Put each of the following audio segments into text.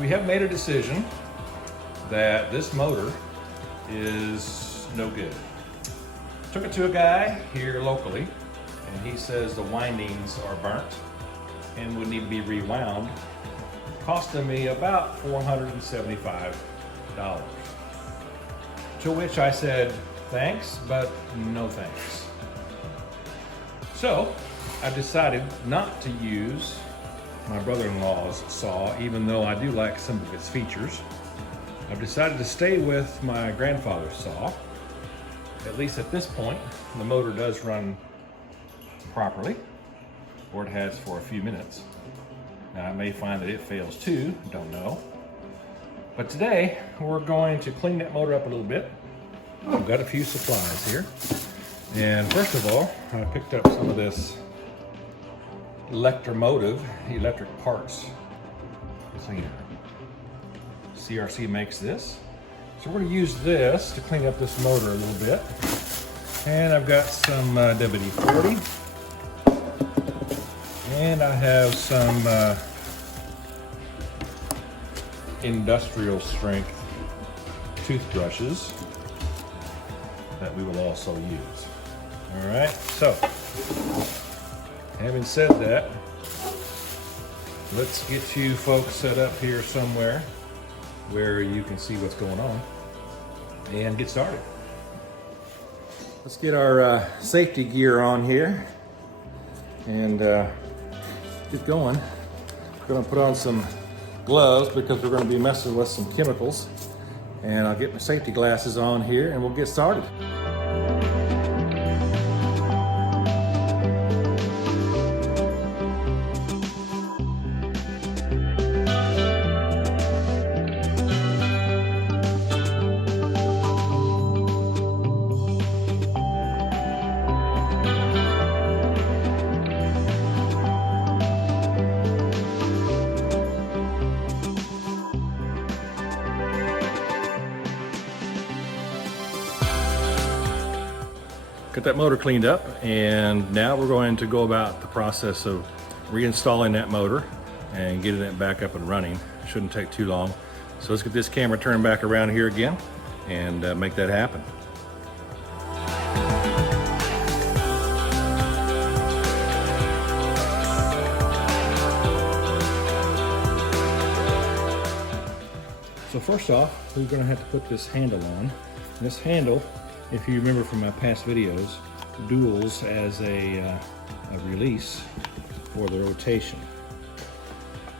we have made a decision that this motor is no good. Took it to a guy here locally, and he says the windings are burnt and would need to be rewound, costing me about $475. To which I said, thanks, but no thanks. So I've decided not to use my brother-in-law's saw, even though I do like some of its features. I've decided to stay with my grandfather's saw. At least at this point, the motor does run properly, or it has for a few minutes. Now I may find that it fails too, don't know. But today, we're going to clean that motor up a little bit. I've got a few supplies here. And first of all, I picked up some of this electromotive, electric parts cleaner. CRC makes this. So we're gonna use this to clean up this motor a little bit. And I've got some WD-40. And I have some industrial strength toothbrushes that we will also use. All right, so having said that, let's get you folks set up here somewhere where you can see what's going on and get started. Let's get our safety gear on here and get going. We're gonna put on some gloves because we're gonna be messing with some chemicals. And I'll get my safety glasses on here and we'll get started. Got that motor cleaned up, and now we're going to go about the process of reinstalling that motor and getting it back up and running. Shouldn't take too long. So let's get this camera turned back around here again and make that happen. So first off, we're going to have to put this handle on. This handle, if you remember from my past videos, duals as a release for the rotation.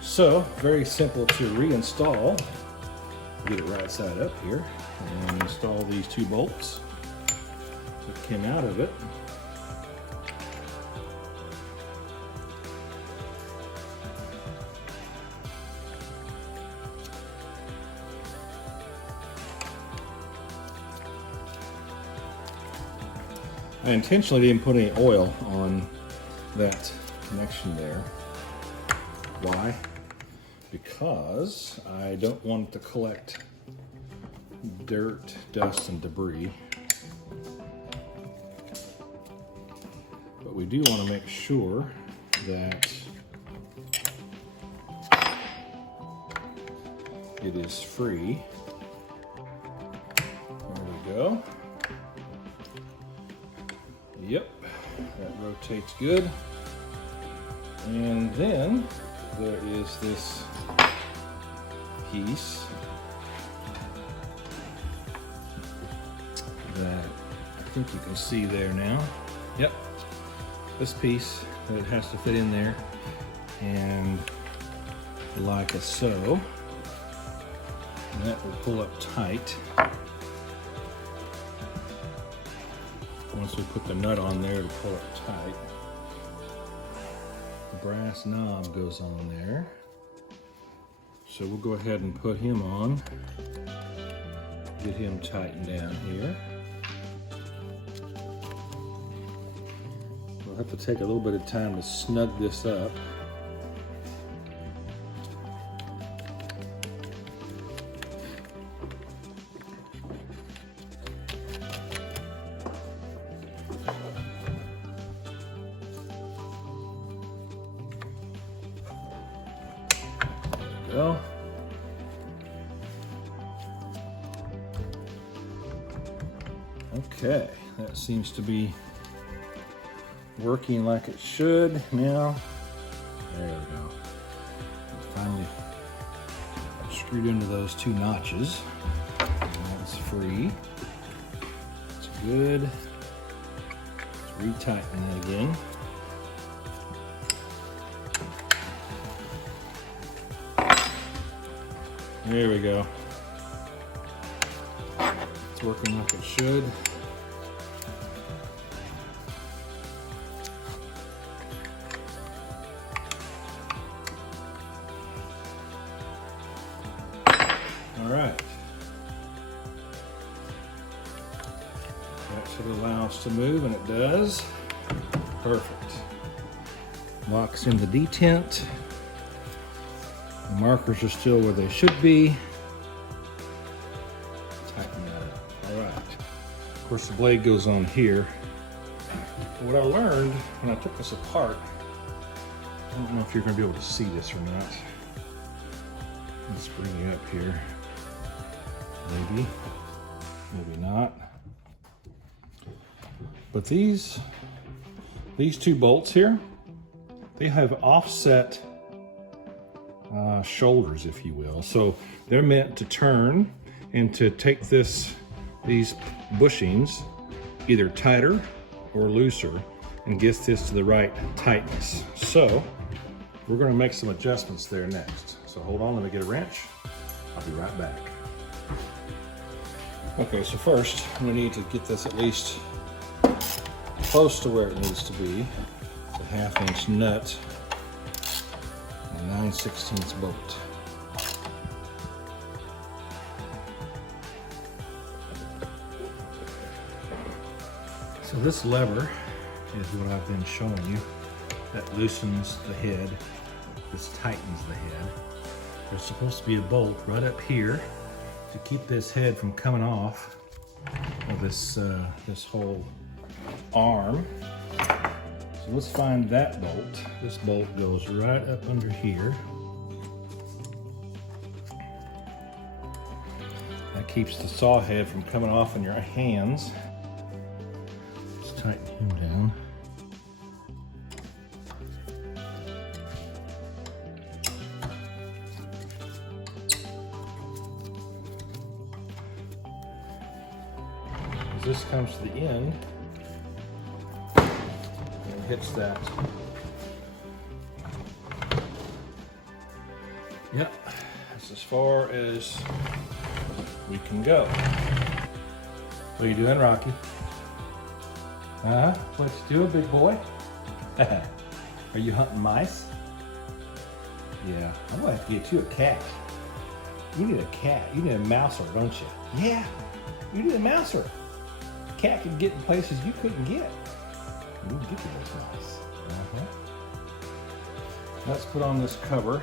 So, very simple to reinstall. Get it right side up here and install these two bolts that came out of it. I intentionally didn't put any oil on that connection there. Why? Because I don't want it to collect dirt, dust, and debris. But we do want to make sure that it is free. There we go. Yep, that rotates good. And then there is this piece that I think you can see there now. Yep, this piece that has to fit in there, and like so, and that will pull up tight. Once we put the nut on there to pull it tight, the brass knob goes on there. So we'll go ahead and put him on, get him tightened down here. We'll have to take a little bit of time to snug this up. Go. Okay, that seems to be working like it should now. There we go. Finally screwed into those 2 notches. That's free. It's good. Let's retighten that again. There we go. It's working like it should. All right. That should allow us to move, and it does. Perfect. Locks in the detent. The markers are still where they should be. Tighten that up. All right. Of course, the blade goes on here. What I learned when I took this apart, I don't know if you're going to be able to see this or not. Let's bring you up here. Maybe, maybe not. But these 2 bolts here, they have offset shoulders, if you will. So they're meant to turn and to take these bushings either tighter or looser and get this to the right tightness. So we're going to make some adjustments there next. So hold on, let me get a wrench. I'll be right back. Okay, so first we need to get this at least close to where it needs to be. It's a 1/2 inch nut and a 9/16 bolt. So this lever is what I've been showing you. That loosens the head. This tightens the head. There's supposed to be a bolt right up here to keep this head from coming off of this whole arm. So let's find that bolt. This bolt goes right up under here. That keeps the saw head from coming off in your hands. Let's tighten him down. As this comes to the end, and hits that. Yep, that's as far as we can go. What are you doing, Rocky? What you doing, big boy? Are you hunting mice? Yeah, I'm gonna have to get you a cat. You need a cat. You need a mouser, don't you? Yeah, you need a mouser. A cat can get in places you couldn't get. We can get you those mice. Let's put on this cover.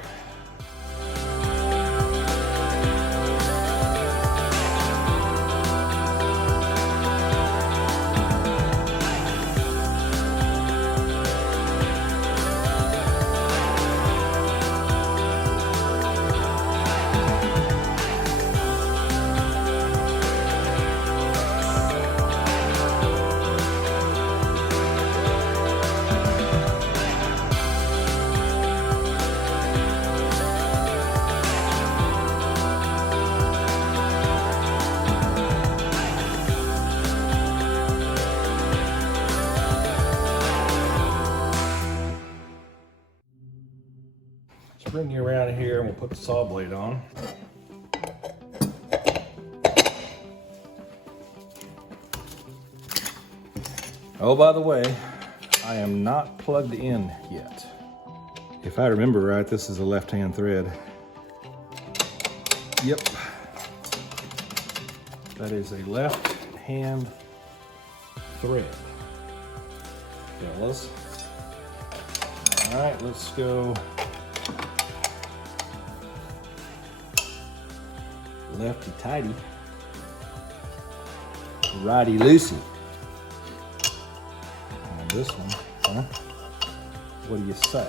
Bring you around here and we'll put the saw blade on. Oh, by the way, I am not plugged in yet. If I remember right, this is a left-hand thread. Yep. That is a left-hand thread, fellas. All right, let's go. Lefty tighty, righty loosey. On this one, huh? What do you say?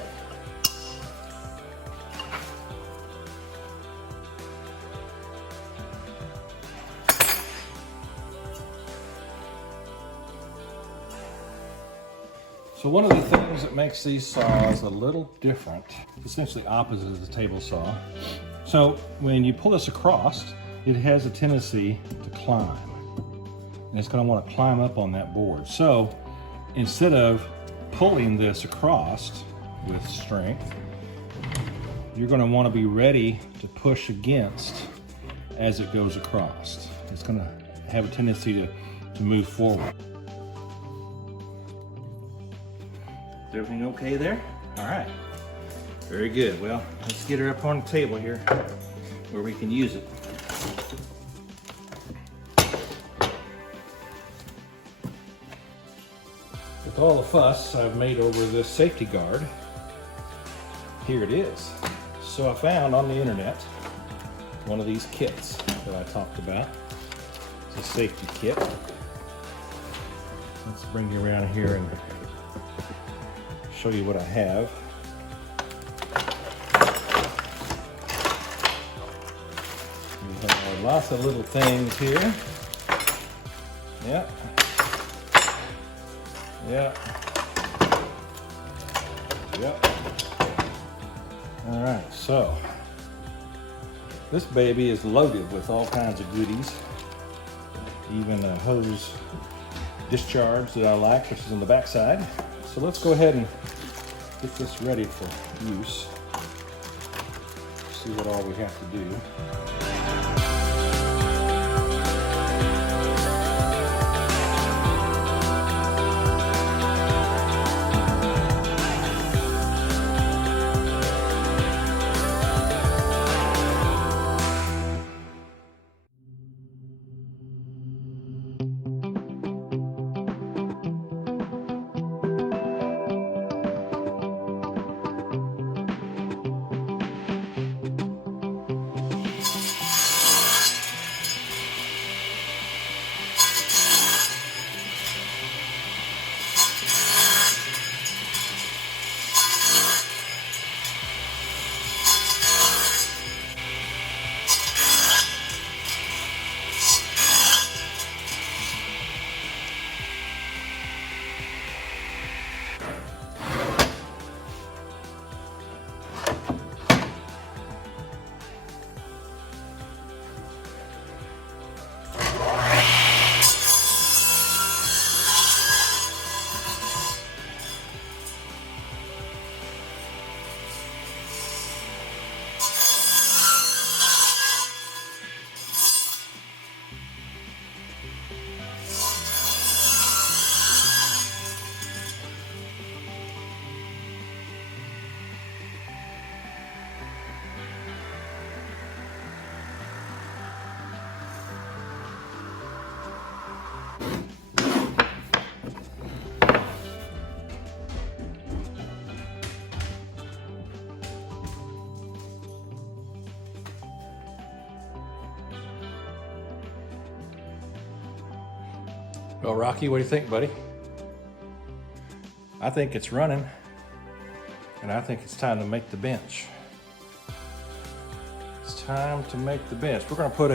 So one of the things that makes these saws a little different, essentially opposite of the table saw. So when you pull this across, it has a tendency to climb. And it's going to want to climb up on that board. So instead of pulling this across with strength, you're going to want to be ready to push against as it goes across. It's going to have a tendency to move forward. Is everything okay there? All right, very good. Well, let's get her up on the table here where we can use it. With all the fuss I've made over this safety guard, here it is. So I found on the internet one of these kits that I talked about. It's a safety kit. Let's bring you around here and show you what I have. We have lots of little things here. Yeah. Yeah. Yep. All right, so this baby is loaded with all kinds of goodies. Even a hose discharge that I like, which is on the back side. So let's go ahead and get this ready for use. See what all we have to do. Well, Rocky, what do you think, buddy? I think it's running, and I think it's time to make the bench. It's time to make the bench. We're gonna put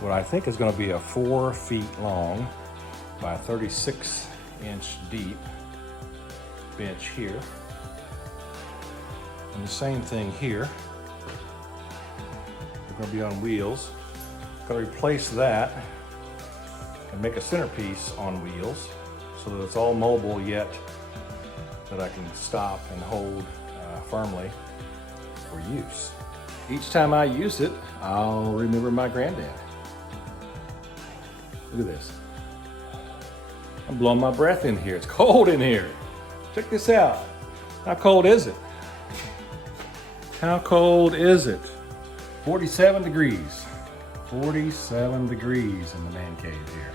what I think is gonna be a 4 feet long by 36-inch deep bench here. And the same thing here. They're gonna be on wheels. Gonna replace that and make a centerpiece on wheels so that it's all mobile yet that I can stop and hold firmly for use. Each time I use it, I'll remember my granddad. Look at this. I'm blowing my breath in here. It's cold in here. Check this out. How cold is it? How cold is it? 47 degrees. 47 degrees in the man cave here.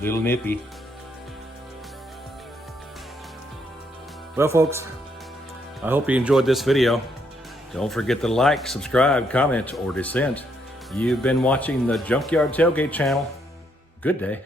Little nippy. Well, folks, I hope you enjoyed this video. Don't forget to like, subscribe, comment, or dissent. You've been watching the Junkyard Tailgate channel. Good day.